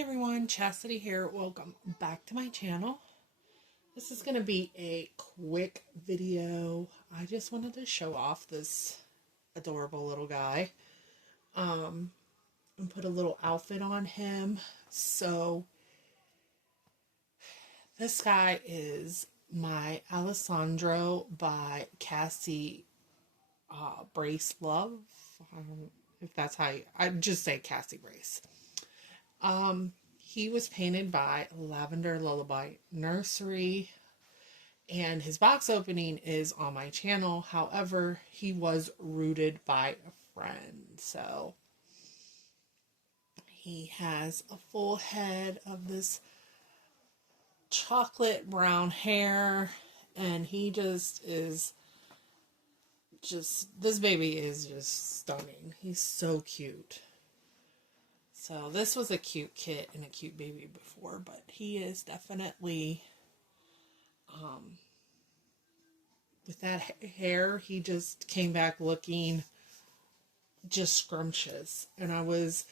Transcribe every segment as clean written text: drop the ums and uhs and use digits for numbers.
Hey everyone, Chastity here. Welcome back to my channel. This is going to be a quick video. I just wanted to show off this adorable little guy and put a little outfit on him. So this guy is my Alessandro by Cassie Brace Love. I don't know if that's how I'd just say Cassie Brace. He was painted by Lavender Lullaby Nursery, and his box opening is on my channel. However, he was rooted by a friend, so he has a full head of this chocolate brown hair, and he just is this baby is just stunning. He's so cute. So this was a cute kit and a cute baby before, but he is definitely, with that hair, he just came back looking just scrumptious. And I was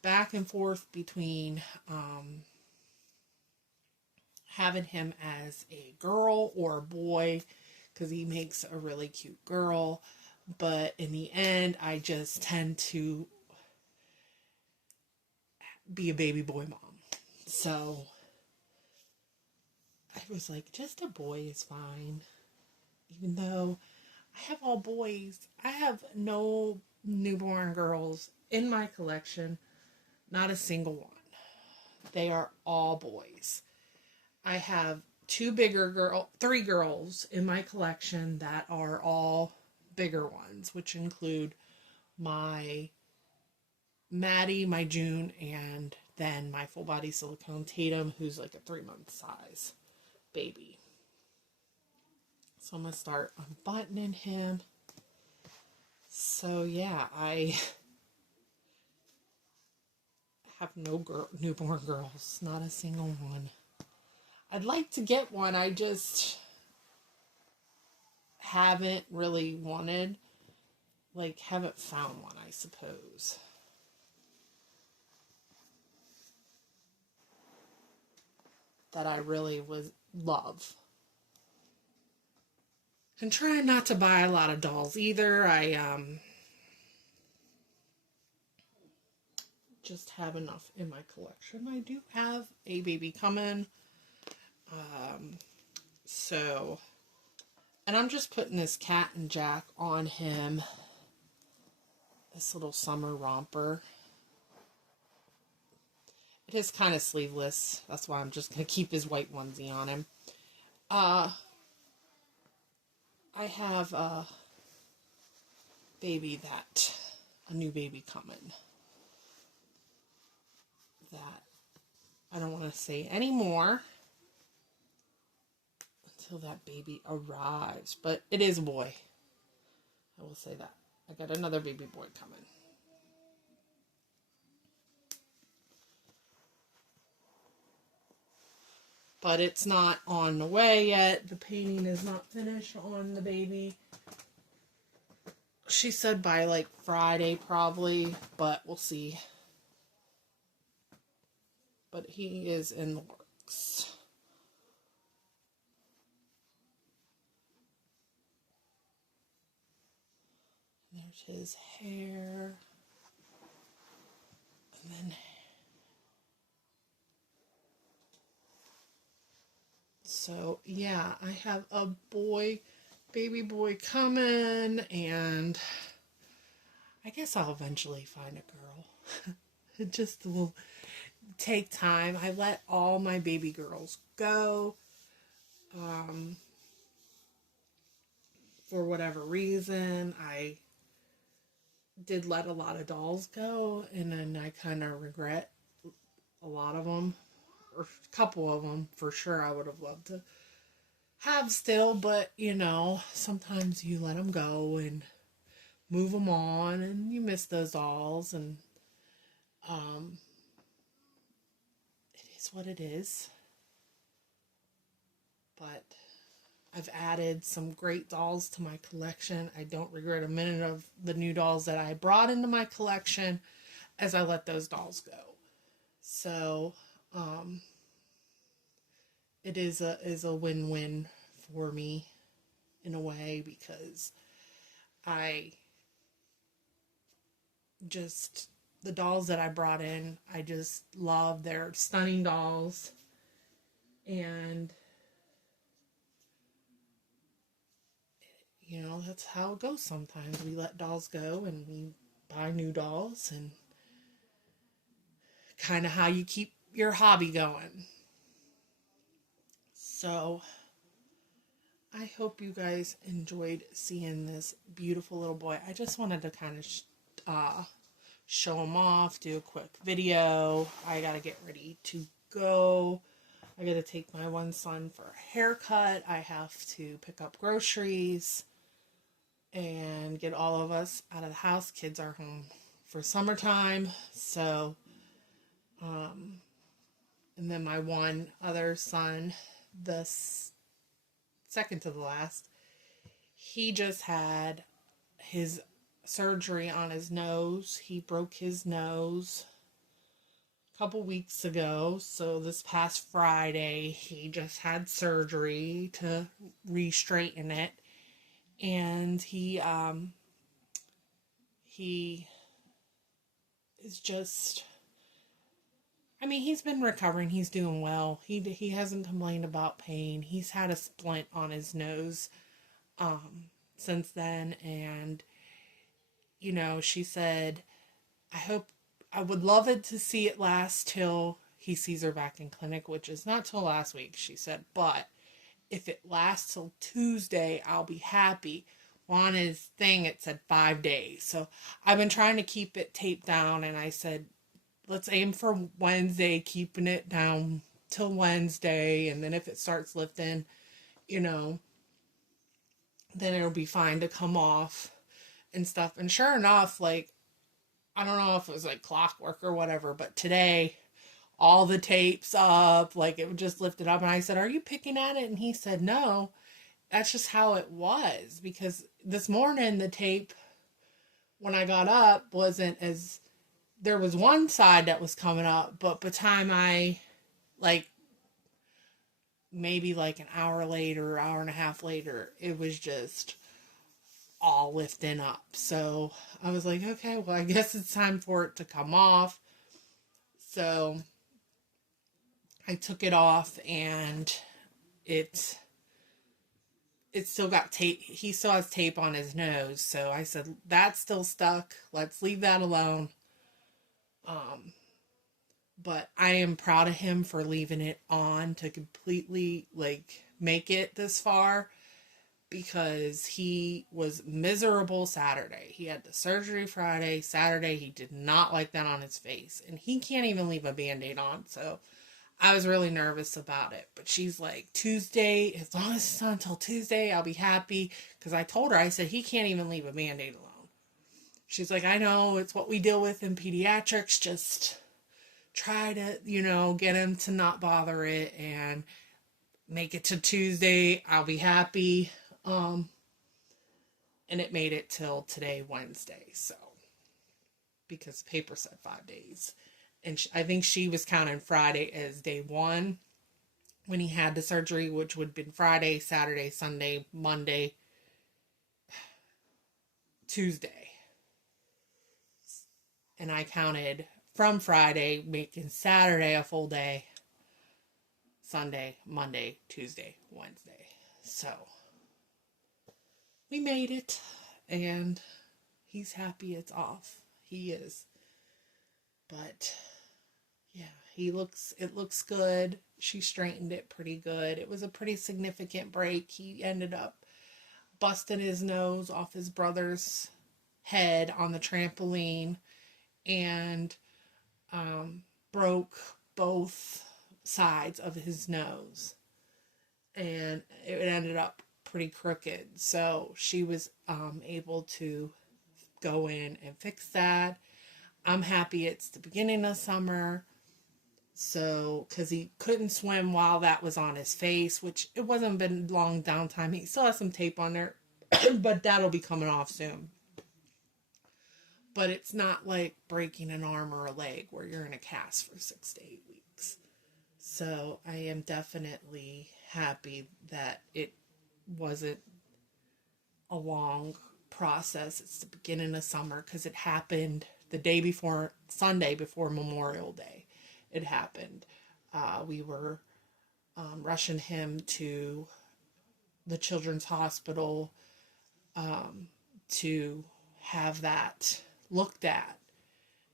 back and forth between having him as a girl or a boy, because he makes a really cute girl. But in the end, I just tend to be a baby boy mom. So I was like, just a boy is fine. Even though I have all boys, I have no newborn girls in my collection. Not a single one. They are all boys. I have three girls in my collection that are all bigger ones, which include my Maddie, my June, and then my full body silicone Tatum, who's like a 3-month size baby. So I'm going to start unbuttoning him. So yeah, I have no newborn girls, not a single one. I'd like to get one, I just haven't really haven't found one, I suppose. That I really love. And trying not to buy a lot of dolls either. I just have enough in my collection. I do have a baby coming. And I'm just putting this Cat and Jack on him. This little summer romper. It is kind of sleeveless. That's why I'm just going to keep his white onesie on him. I have a new baby coming. That I don't want to say anymore until that baby arrives. But it is a boy. I will say that. I got another baby boy coming. But it's not on the way yet. The painting is not finished on the baby. She said by like Friday probably, but we'll see. But he is in the works. There's his hair. And then so, yeah, I have a baby boy coming, and I guess I'll eventually find a girl. It just will take time. I let all my baby girls go, for whatever reason. I did let a lot of dolls go, and then I kind of regret a lot of them. Or a couple of them, for sure, I would have loved to have still, but, sometimes you let them go and move them on, and you miss those dolls, and, it is what it is. But I've added some great dolls to my collection. I don't regret a minute of the new dolls that I brought into my collection as I let those dolls go. So, it is a win-win for me in a way, because I just, the dolls that I brought in, I just love. They're stunning dolls. And, that's how it goes sometimes. We let dolls go and we buy new dolls, and kind of how you keep your hobby going. So, I hope you guys enjoyed seeing this beautiful little boy. I just wanted to kind of show him off, do a quick video. I gotta get ready to go. I gotta take my one son for a haircut. I have to pick up groceries and get all of us out of the house. Kids are home for summertime. So, and then my one other son, the second to the last, he just had his surgery on his nose. He broke his nose a couple weeks ago. So this past Friday, he just had surgery to re-straighten it. And he is just, I mean, he's been recovering. He's doing well. He hasn't complained about pain. He's had a splint on his nose since then. And, she said, I would love it to see it last till he sees her back in clinic, which is not till last week, she said. But if it lasts till Tuesday, I'll be happy. Well, on his thing, it said 5 days. So I've been trying to keep it taped down, and I said, let's aim for Wednesday, keeping it down till Wednesday. And then if it starts lifting, then it'll be fine to come off and stuff. And sure enough, I don't know if it was like clockwork or whatever, but today, all the tapes up, it just lifted up. And I said, are you picking at it? And he said, no, that's just how it was. Because this morning, the tape, when I got up, wasn't as, there was one side that was coming up, but by the time I, maybe an hour later, hour and a half later, it was just all lifting up. So I was like, okay, well, I guess it's time for it to come off. So I took it off, and it still got tape. He still has tape on his nose. So I said, that's still stuck. Let's leave that alone. But I am proud of him for leaving it on to completely make it this far, because he was miserable Saturday. He had the surgery Friday. Saturday, he did not like that on his face, and he can't even leave a Band-Aid on. So I was really nervous about it. But she's like, Tuesday, as long as it's not until Tuesday, I'll be happy. Because I told her, I said, he can't even leave a Band-Aid alone. She's like, I know, it's what we deal with in pediatrics. Just try to, get him to not bother it and make it to Tuesday. I'll be happy. And it made it till today, Wednesday. So, because the paper said 5 days. And I think she was counting Friday as day one when he had the surgery, which would have been Friday, Saturday, Sunday, Monday, Tuesday. And I counted from Friday, making Saturday a full day, Sunday, Monday, Tuesday, Wednesday. So we made it, and he's happy it's off. He is. But yeah, it looks good. She straightened it pretty good. It was a pretty significant break. He ended up busting his nose off his brother's head on the trampoline, and broke both sides of his nose, and it ended up pretty crooked. So she was able to go in and fix that. I'm happy it's the beginning of summer. So, because he couldn't swim while that was on his face, which it wasn't been long downtime. He still has some tape on there, but that'll be coming off soon. but it's not like breaking an arm or a leg where you're in a cast for 6 to 8 weeks. So I am definitely happy that it wasn't a long process. It's the beginning of summer because it happened the day before, Sunday before Memorial Day. It happened. We were rushing him to the children's hospital to have that looked at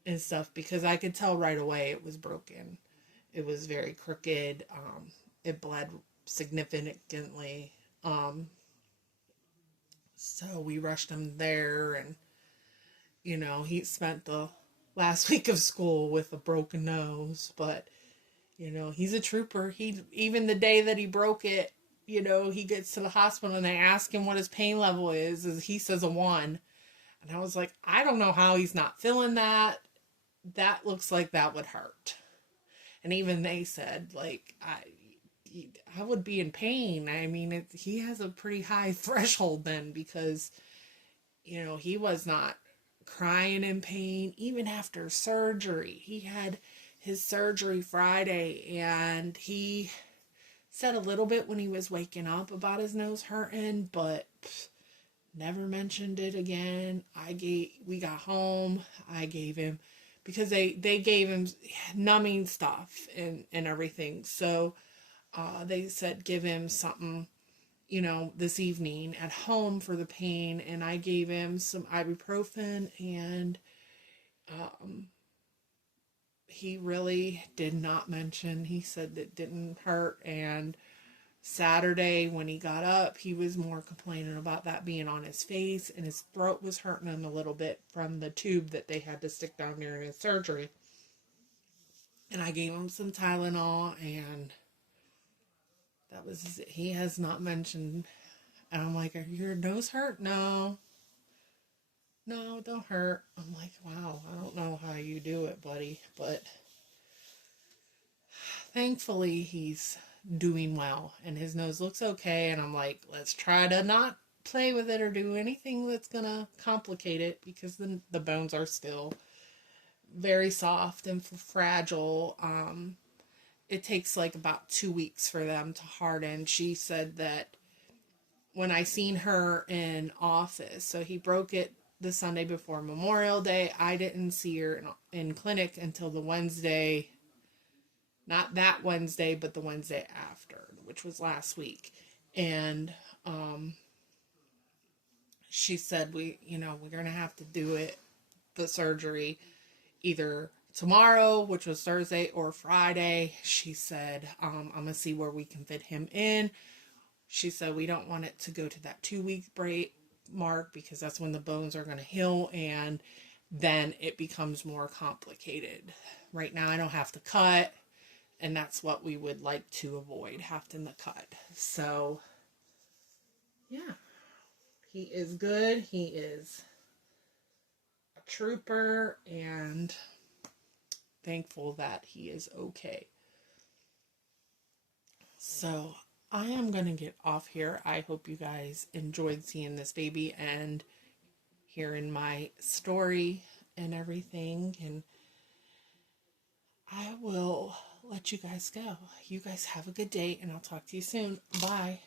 and stuff because I could tell right away it was broken. It was very crooked. It bled significantly. So we rushed him there, and he spent the last week of school with a broken nose, but he's a trooper. He, even the day that he broke it, he gets to the hospital and they ask him what his pain level is he says a 1. And I was like, I don't know how he's not feeling that. That looks like that would hurt. And even they said, like, I would be in pain. I mean, he has a pretty high threshold then because, he was not crying in pain even after surgery. He had his surgery Friday and he said a little bit when he was waking up about his nose hurting, but never mentioned it again. We got home, I gave him, because they gave him numbing stuff and everything. So they said give him something, this evening at home for the pain, and I gave him some ibuprofen, and he really did not mention. He said it didn't hurt, and Saturday when he got up, he was more complaining about that being on his face, and his throat was hurting him a little bit from the tube that they had to stick down during his surgery. And I gave him some Tylenol, and that was it. He has not mentioned. And I'm like, are your nose hurt? No, don't hurt. I'm like, wow, I don't know how you do it, buddy, but thankfully he's doing well and his nose looks okay. And I'm like, let's try to not play with it or do anything that's gonna complicate it because the bones are still very soft and fragile. It takes like about 2 weeks for them to harden. She said that when I seen her in office, so he broke it the Sunday before Memorial Day. I didn't see her in clinic until the Wednesday, not that Wednesday, but the Wednesday after, which was last week. And she said we're going to have to do the surgery either tomorrow, which was Thursday, or Friday. She said, I'm going to see where we can fit him in. She said we don't want it to go to that 2-week break mark because that's when the bones are going to heal and then it becomes more complicated. Right now I don't have to cut, and that's what we would like to avoid, having to cut. So yeah, he is good. He is a trooper, and thankful that he is okay. So I am going to get off here. I hope you guys enjoyed seeing this baby and hearing my story and everything. And I will let you guys go. You guys have a good day, and I'll talk to you soon. Bye.